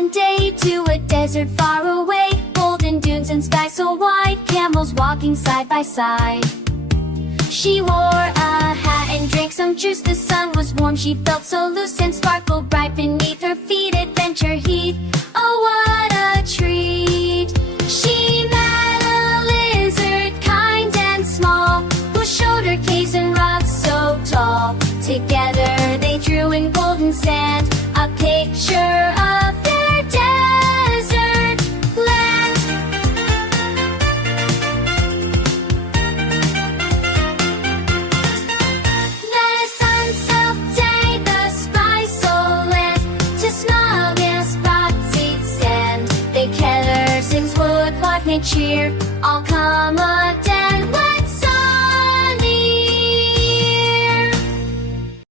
one day to a desert far away. Golden dunes and sky so wide, camels walking side by side. She wore a hat and drank some juice. The sun was warm, she felt so loose and sparkled bright beneath her feet. Adventure heat, oh what a treat. She met a lizard, kind and small, who showed her caves and rocks so tall. Together they drew in golden sand a picture of their desert land. The sun set day, the sky so lit, to snug and spot seed sand. They color sings wood, cloth made cheer,